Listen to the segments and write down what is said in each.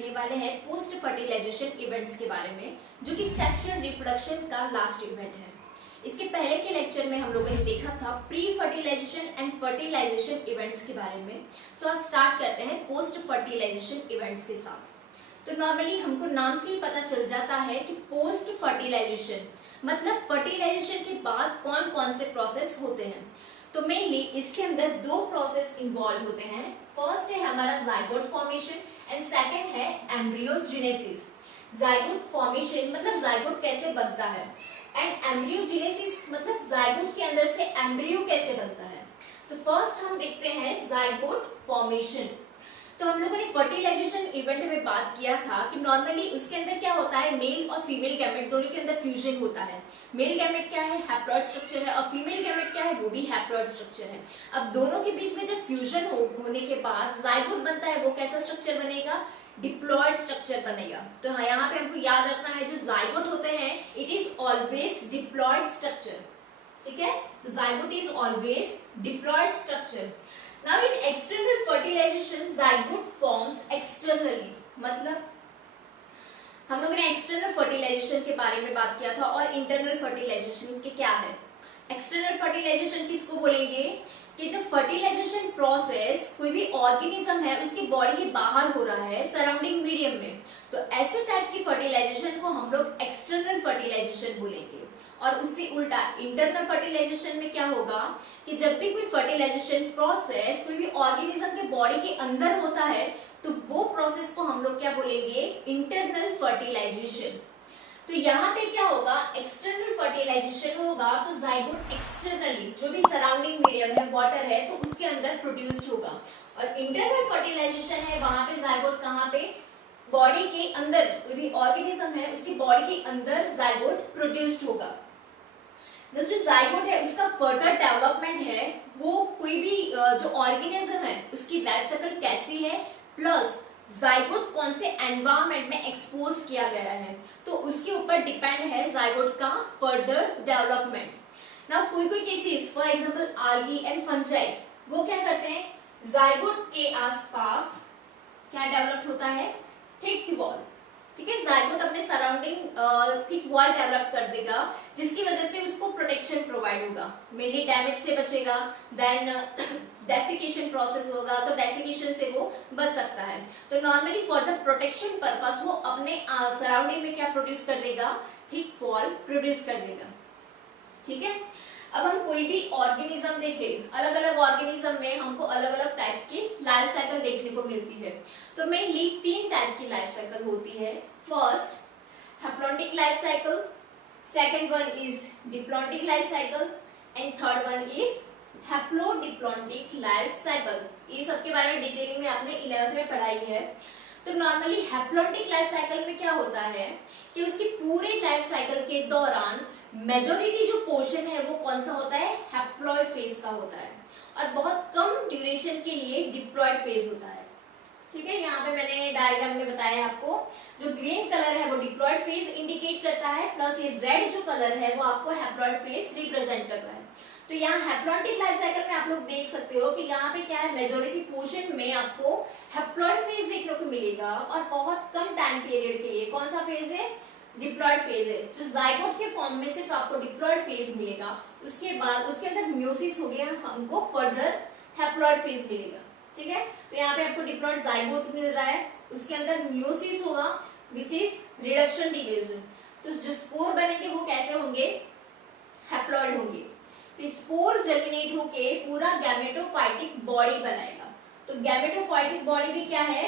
देखने वाले हैं पोस्ट फर्टिलाइजेशन इवेंट्स के बारे में, जो कि सेक्सुअल रिप्रोडक्शन का लास्ट इवेंट है। इसके पहले के लेक्चर में हम लोगों ने देखा था pre fertilisation and fertilisation events के बारे में। सो आज स्टार्ट करते हैं पोस्ट फर्टिलाइजेशन इवेंट्स के साथ। तो नॉर्मली हमको नाम से ही पता चल जाता है कि पोस्ट फर्टिलाइजेशन मतलब फर्टिलाइजेशन के बाद कौन कौन से प्रोसेस होते हैं। तो मेनली इसके अंदर दो प्रोसेस इन्वॉल्व होते हैं। फर्स्ट है हमारा जाइगोट फॉर्मेशन एंड सेकंड है एम्ब्रियोजेनेसिस। जाइगोट फॉर्मेशन मतलब जाइगोट कैसे बनता है एंड एम्ब्रियोजेनेसिस मतलब जाइगोट के अंदर से एम्ब्रियो कैसे बनता है। तो फर्स्ट हम देखते हैं जाइगोट फॉर्मेशन। तो हम लोगों ने फर्टिलाइजेशन इवेंट में बात किया था कि नॉर्मली उसके अंदर क्या होता है, मेल और फीमेल गैमेट दोनों के अंदर फ्यूजन होता है। मेल गैमेट क्या है, हैप्लॉइड स्ट्रक्चर है, और फीमेल गैमेट क्या है, वो भी हैप्लॉइड स्ट्रक्चर है। अब दोनों के बीच में जब फ्यूजन होने के बाद जाइगोट बनता है, वो कैसा स्ट्रक्चर बनेगा, डिप्लॉइड स्ट्रक्चर बनेगा। तो हाँ, यहाँ पे हमको याद रखना है जो जाइगोट होते हैं it is always diploid structure. ठीक है, तो zygote is always diploid structure. Now in external fertilization, zygote forms externally, मतलब हम लोगों ने एक्सटर्नल फर्टिलाइजेशन के बारे में बात किया था और इंटरनल फर्टिलाइजेशन के क्या है। एक्सटर्नल फर्टिलाइजेशन किसको बोलेंगे कि जब फर्टिलाइजेशन प्रोसेस कोई भी ऑर्गेनिज्म है उसकी बॉडी के बाहर हो रहा है सराउंडिंग मीडियम में, तो ऐसे टाइप की फर्टिलाइजेशन को हम लोग एक्सटर्नल फर्टिलाइजेशन बोलेंगे। और उससे उल्टा इंटरनल फर्टिलाइजेशन में क्या होगा कि जब भी कोई फर्टिलाइजेशन प्रोसेस कोई भी ऑर्गेनिज्म के बॉडी के अंदर होता है तो वो प्रोसेस को हम लोग क्या बोलेंगे, इंटरनल फर्टिलाइजेशन। तो यहाँ पे क्या होगा, एक्सटर्नल फर्टिलाइजेशन होगा तो जाइगोट एक्सटर्नली जो भी सराउंडिंग मीडियम है, वाटर है, तो उसके अंदर प्रोड्यूस्ड होगा। और इंटरनल फर्टिलाइजेशन है वहां पे जाइगोट कहाँ पे, बॉडी के अंदर कोई भी ऑर्गेनिज्म है उसकी बॉडी के अंदर जाइगोट प्रोड्यूस्ड होगा। जो जाइगोट है उसका फर्दर डेवलपमेंट है, वो कोई भी जो ऑर्गेनिज्म है उसकी लाइफ साइकिल कैसी है, प्लस जाइगोट कौन से एनवायरनमेंट में एक्सपोज किया गया है, तो उसके ऊपर डिपेंड है जाइगोट का फर्दर डेवलपमेंट। नाउ कोई cases for example algae and fungi, वो क्या करते हैं, जाइगोट के आसपास क्या डेवलप होता है, थिक वॉल। ठीक है, जाइगोट अपने सराउंडिंग थिक वॉल डेवलप कर देगा जिसकी वजह से उसको प्रोटेक्शन प्रोवाइड होगा, मेनली डैमेज से बचेगा। देन डेसिकेशन प्रोसेस होगा तो डेसिकेशन से वो बच सकता है। तो normally for the protection purpose वो अपने सराउंडिंग में क्या प्रोड्यूस कर देगा, थिक वॉल प्रोड्यूस कर देगा। ठीक है, अब हम कोई भी ऑर्गेनिज्म देखें, अलग अलग ऑर्गेनिज्म में हमको अलग अलग टाइप की लाइफ साइकिल देखने को मिलती है। तो मेनली 3 टाइप की लाइफ साइकिल होती है। First haplontic life cycle, second one is diplontic life cycle and third one is haplodiplontic life cycle. ये सब के बारे में डिटेलिंग में आपने 11th में पढ़ाई है। तो नॉर्मली हैप्लॉन्टिक लाइफ साइकिल में क्या होता है कि उसकी पूरे लाइफ साइकिल के दौरान मेजॉरिटी जो पोर्शन है वो कौन सा होता है, हैप्लॉइड फेज का होता है, और बहुत कम ड्यूरेशन के लिए डिप्लॉइड फेज होता है। ठीक है, यहाँ पे मैंने डायग्राम में बताया आपको, जो ग्रीन कलर है वो डिप्लॉइड फेज इंडिकेट करता है, प्लस ये रेड जो कलर है वो आपको हैप्लॉइड फेज रिप्रेजेंट कर रहा है। तो यहाँ हैप्लॉन्टिक लाइफ साइकिल में आप लोग देख सकते हो कि यहाँ पे क्या है, मेजॉरिटी पोर्शन में आपको हैप्लॉइड फेज देखने को मिलेगा और बहुत कम टाइम पीरियड के लिए कौन सा फेज है, डिप्लॉइड फेज है। जो जाइगोट के फॉर्म में सिर्फ आपको डिप्लॉइड फेज मिलेगा, उसके बाद उसके अंदर म्यूसिस हो गया, हमको फर्दर हैप्लॉइड फेज मिलेगा। ठीक है, तो यहाँ पे आपको डिप्लॉइड जाइगोट मिल रहा है, उसके अंदर म्यूसिस होगा विच इज रिडक्शन डिवीजन। तो जो स्पोर बनेंगे वो कैसे होंगे, हैप्लॉइड होंगे। स्पोर जर्मिनेट होके पूरा गैमेटोफाइटिक बॉडी बनाएगा। तो गैमेटोफाइटिक बॉडी भी क्या है,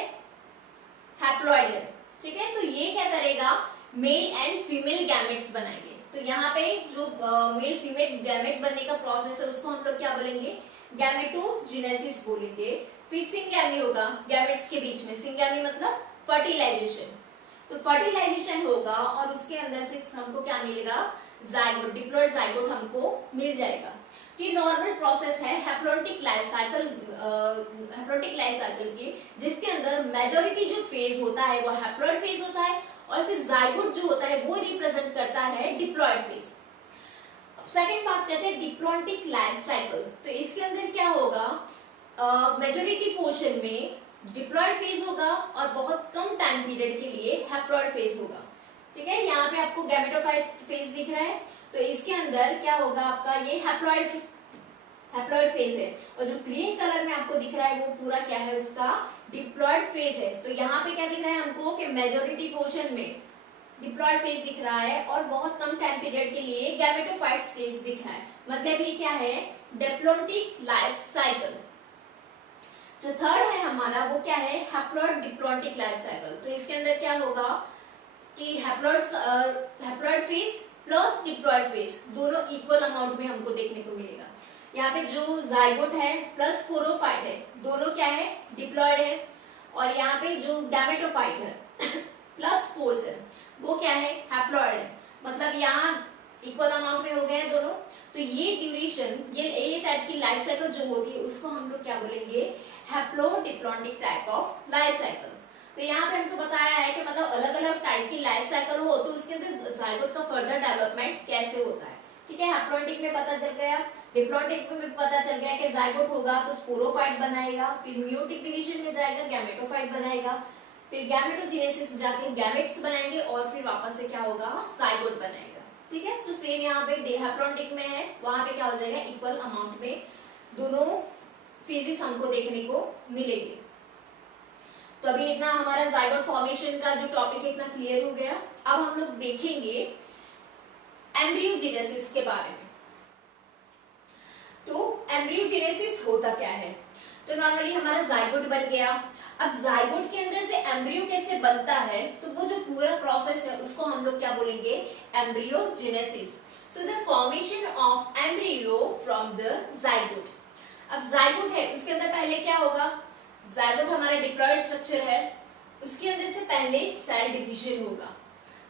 हैप्लॉइड है। ठीक है, तो ये क्या करेगा, मेल एंड फीमेल गैमेट्स बनाएंगे। तो यहाँ पे जो मेल फीमेल गैमेट बनने का प्रोसेस है उसको हम लोग क्या बोलेंगे, गैमेटोजेनेसिस बोलेंगे। फिर सिंगैमी होगा गैमेट्स के बीच में, सिंगैमी मतलब फर्टिलाइजेशन। तो फर्टिलाइजेशन होगा और उसके अंदर से हमको क्या मिलेगा, जाइगोट, डिप्लॉइड जाइगोट हमको मिल जाएगा। कि नॉर्मल प्रोसेस है हैप्लॉन्टिक लाइफ साइकिल की, जिसके अंदर मेजॉरिटी जो फेज होता है वो हैप्लॉइड फेज होता है और सिर्फ जाइगोट जो होता है वो रिप्रेजेंट करता है डिप्लॉइड फेज। अब सेकंड बात करते हैं डिप्लॉन्टिक लाइफ साइकिल। तो इसके अंदर क्या होगा, मेजॉरिटी पोर्शन में डिप्लॉयड फेज होगा और बहुत कम टाइम पीरियड के लिए हैप्लॉयड फेज होगा। ठीक है, यहाँ पे आपको गैमेटोफाइट फेज दिख रहा है, तो इसके अंदर क्या होगा आपका ये हैप्लॉयड फेज है, और जो ग्रीन कलर में आपको दिख रहा है वो पूरा क्या है उसका डिप्लॉयड फेज है। तो यहाँ पे क्या दिख रहा है हमको कि मेजॉरिटी पोर्शन में डिप्लॉयड फेज दिख रहा है और बहुत कम टाइम पीरियड के लिए गैमेटोफाइट स्टेज दिख रहा है। मतलब ये क्या है डिप्लॉन्टिक लाइफ साइकिल। जो थर्ड है हमारा वो क्या है हैप्लॉयड डिप्लॉन्टिक लाइफ साइकिल। तो इसके अंदर क्या होगा कि haploid phase plus diploid phase दोनों इक्वल अमाउंट में हमको देखने को मिलेगा। यहाँ पे जो जाइगोट है प्लस स्पोरोफाइट है दोनों क्या है डिप्लॉयड है, और यहाँ पे जो गैमेटोफाइट है प्लस स्पोर्स है वो क्या है हैप्लॉयड है। मतलब यहाँ इक्वल अमाउंट में हो गए हैं दोनों। तो ये ड्यूरेशन ये टाइप की लाइफ साइकिल जो होती है उसको हम लोग क्या बोलेंगे haplodiplontic type of life cycle. तो यहाँ पे हमको बताया है कि मतलब अलग अलग टाइप की लाइफ साइकिल हो तो उसके अंदर जाइगोट का फर्दर डेवलपमेंट कैसे होता है। ठीक है, हैप्लॉन्टिक में पता चल गया, डिप्लॉन्टिक में पता चल गया कि जाइगोट होगा तो स्पोरोफाइट बनाएगा, फिर म्यूटिक डिवीजन में जाएगा गैमेटोफाइट बनाएगा, फिर गैमेटोजेनेसिस जाके गैमेट्स बनाएंगे और फिर वापस से क्या होगा जाइगोट बनाएगा। ठीक है, तो सेम यहाँ पे हैप्लॉन्टिक में है वहां पे क्या हो जाएगा इक्वल अमाउंट में दोनों फेजेस हमको देखने को मिलेंगे। तो अभी इतना हमारा जाइगोट फॉर्मेशन का जो टॉपिक है इतना क्लियर हो गया। अब हम लोग देखेंगे एम्ब्रियोजेनेसिस के बारे में। तो एम्ब्रियोजेनेसिस होता क्या है, तो नॉर्मली हमारा जाइगोट बन गया। अब जाइगोट के अंदर से एम्ब्रियो कैसे बनता है, तो वो जो पूरा प्रोसेस है उसको हम लोग क्या बोलेंगे embryogenesis. So the formation of embryo from the zygote. अब जाइगोट है उसके अंदर पहले क्या होगा, जाइगोट हमारा डिप्लॉयड स्ट्रक्चर है, उसके अंदर से पहले सेल डिवीजन होगा।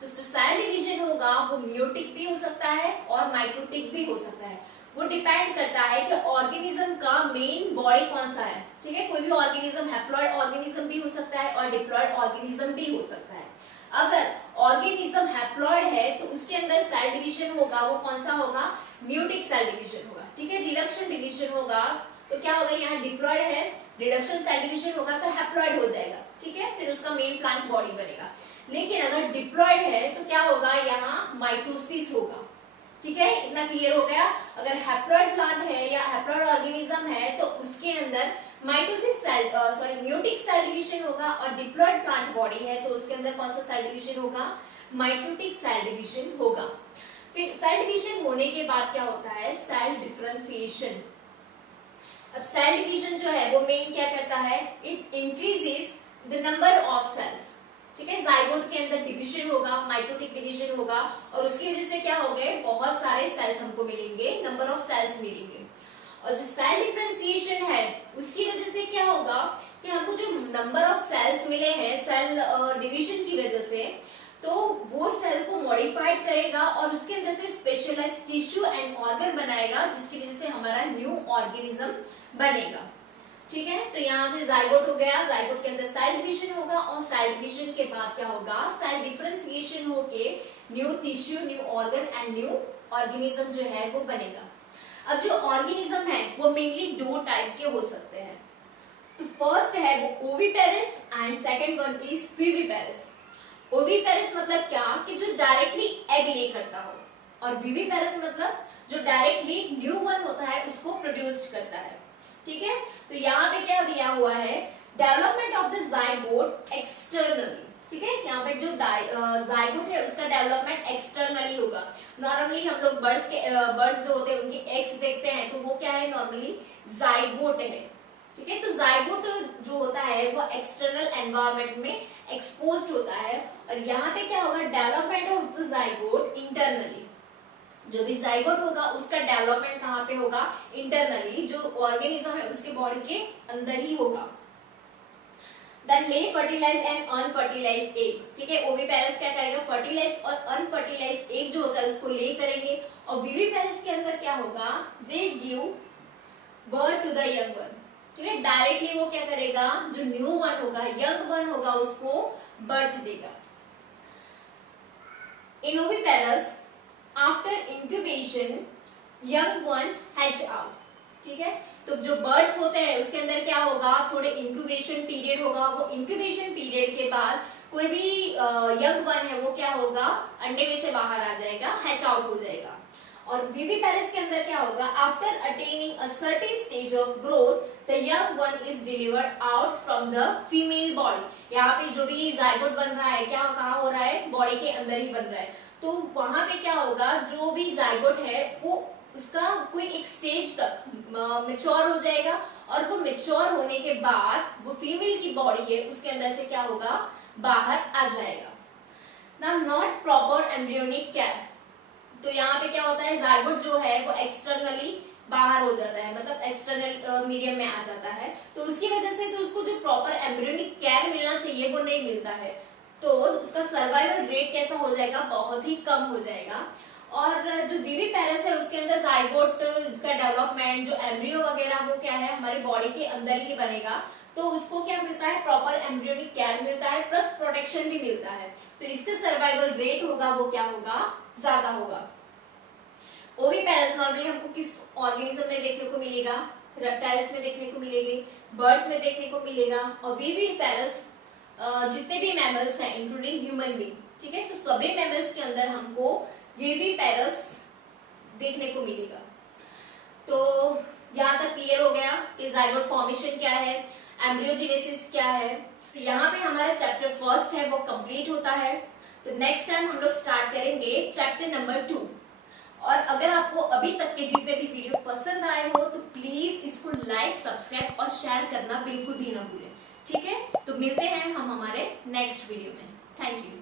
तो सेल डिवीजन होगा वो म्यूटिक भी हो सकता है और माइटोटिक भी हो सकता है। वो डिपेंड करता है कि ऑर्गेनिज्म का मेन बॉडी कौन सा है। ठीक है, कोई भी ऑर्गेनिज्म हैप्लॉयड ऑर्गेनिज्म भी हो सकता है और डिप्लॉयड ऑर्गेनिज्म भी हो सकता है। अगर ऑर्गेनिज्म हैप्लॉयड है तो उसके अंदर सेल डिवीजन होगा वो कौन सा होगा म्यूटिक सेल डिवीजन होगा। ठीक है, रिडक्शन डिवीजन होगा तो क्या होगा यहाँ डिप्लॉयड है, रिडक्शन सेल डिवीजन होगा तो हैप्लॉयड हो जाएगा। ठीक है, फिर उसका मेन प्लांट बॉडी बनेगा। लेकिन अगर डिप्लॉयड है तो क्या होगा यहाँ माइटोसिस होगा। ठीक है, इतना क्लियर हो गया। अगर हैप्लॉयड प्लांट है या हैप्लॉयड ऑर्गेनिज्म है तो उसके अंदर mitosis cell meiotic cell division होगा, और डिप्लॉयड प्लांट बॉडी है तो उसके अंदर कौन सा सेल डिवीजन होगा माइटोटिक सेल डिवीजन होगा। फिर सेल डिवीजन होने के बाद क्या होता है सेल डिफरेंशिएशन। अब सेल डिवीजन जो है वो मेन क्या करता है it increases the number of cells. ठीक है, जाइगोट के अंदर डिवीजन होगा माइटोटिक डिवीजन होगा और उसकी वजह से क्या हो गए बहुत सारे सेल्स हमको मिलेंगे, नंबर ऑफ सेल्स मिलेंगे। और जो सेल डिफरेंशिएशन है उसकी वजह से क्या होगा कि हमको जो नंबर ऑफ सेल्स मिले हैं सेल डिवीजन की वजह से, तो वो सेल को मॉडिफाइड करेगा और उसके अंदर से स्पेशलाइज्ड टिश्यू एंड ऑर्गन बनाएगा जिसकी वजह से हमारा न्यू ऑर्गेनिज्म बनेगा। ठीक है, तो यहाँ से जाइगोट हो गया, जाइगोट के अंदर सेल डिवीजन होगा और सेल डिवीजन के बाद क्या होगा सेल डिफरेंशिएशन होके new tissue new organ and new organism जो है वो बनेगा। अब जो ऑर्गेनिज्म है वो मेनली दो टाइप के हो सकते हैं। तो फर्स्ट है वो oviparous and second one is viviparous. Oviparous मतलब क्या कि जो डायरेक्टली एग ले करता हो, और विविपेरस मतलब जो डायरेक्टली न्यू वन होता है उसको प्रोड्यूस करता है। ठीक है, तो यहाँ पे क्या दिया हुआ है development of the zygote externally. ठीक है, यहाँ पे जो जाइगोट है उसका डेवलपमेंट एक्सटर्नली होगा। नॉर्मली हम लोग बर्ड्स जो होते हैं उनके एग्स देखते हैं तो वो क्या है नॉर्मली जाइगोट है। ठीक है, तो जाइगोट जो होता है वो एक्सटर्नल एनवायरनमेंट में एक्सपोज्ड होता है, और यहाँ पे क्या होगा development of the zygote internally. जो भी जाइगोट होगा उसका डेवलपमेंट कहाँ पे होगा इंटरनली, जो ऑर्गेनिज्म है उसके बॉडी के अंदर ही होगा। Then lay fertilize and unfertilized egg। ठीक है, ओविपेरस क्या करेगा फर्टिलाइज और अनफर्टिलाइज एग जो होता है उसको ले करेंगे, और विविपेरस के अंदर क्या होगा they give birth to the young one. ठीक है, डायरेक्टली वो क्या करेगा जो न्यू वन होगा यंग वन होगा उसको बर्थ देगा। In oviparous after incubation young one hatch out. ठीक है, तो जो बर्ड्स होते हैं उसके अंदर क्या होगा, थोड़े इंक्यूबेशन पीरियड होगा। वो इंक्यूबेशन पीरियड के बाद कोई भी यंग वन है वो क्या होगा, अंडे में से बाहर आ जाएगा, हैच आउट हो जाएगा। और विविपेरस के अंदर क्या होगा, after attaining a certain stage of growth the young one is delivered out from the female body. यहाँ पे जो भी जायगोट बन रहा है क्या कहाँ हो रहा है, बॉडी के अंदर ही बन रहा है। तो वहां पे क्या होगा, जो भी जायगोट है वो उसका कोई एक स्टेज तक मैच्योर हो जाएगा, और वो मैच्योर होने के बाद वो फीमेल की बॉडी है उसके अंदर से क्या होगा, बाहर आ जाएगा। ना नॉट प्रॉपर एम्ब्रियोनिक कैप, तो यहाँ पे क्या होता है, जायगोट जो है वो एक्सटर्नली बाहर हो जाता है, मतलब एक्सटर्नल मीडियम में आ जाता है। तो उसकी वजह से तो उसको जो प्रॉपर एम्ब्रियोनिक केयर मिलना चाहिए वो नहीं मिलता है, तो उसका सर्वाइवल रेट कैसा हो जाएगा, बहुत ही कम हो जाएगा। और जो विविपेरस है उसके अंदर जायगोट का डेवलपमेंट, जो एम्ब्रियो वगैरह वो क्या है हमारी बॉडी के अंदर ही बनेगा, तो उसको क्या मिलता है, प्रॉपर एम्ब्रियोनिक केयर मिलता है, प्लस प्रोटेक्शन भी मिलता है। तो इसका सर्वाइवल रेट होगा वो क्या होगा, ज्यादा होगा। ओविपेरस नॉर्मली हमको किस ऑर्गेनिज्म में देखने को मिलेगा, रेप्टाइल्स में देखने को मिलेगी, बर्ड्स में देखने को मिलेगा। और विविपेरस जितने भी मैमल्स हैं इंक्लूडिंग ह्यूमन बीइंग, ठीक है, तो सभी मैमल्स के अंदर हमको विविपेरस देखने को मिलेगा। तो यहाँ तक क्लियर हो गया कि जायगोट फॉर्मेशन क्या है, एम्ब्रियोजेनेसिस क्या है। तो यहाँ पे हमारा चैप्टर फर्स्ट है वो कंप्लीट होता है। तो नेक्स्ट टाइम हम लोग स्टार्ट करेंगे चैप्टर नंबर 2। और अगर आपको अभी तक के जितने भी वीडियो पसंद आए हो तो प्लीज इसको लाइक, सब्सक्राइब और शेयर करना बिल्कुल भी ना भूलें, ठीक है। तो मिलते हैं हम हमारे नेक्स्ट वीडियो में। Thank you.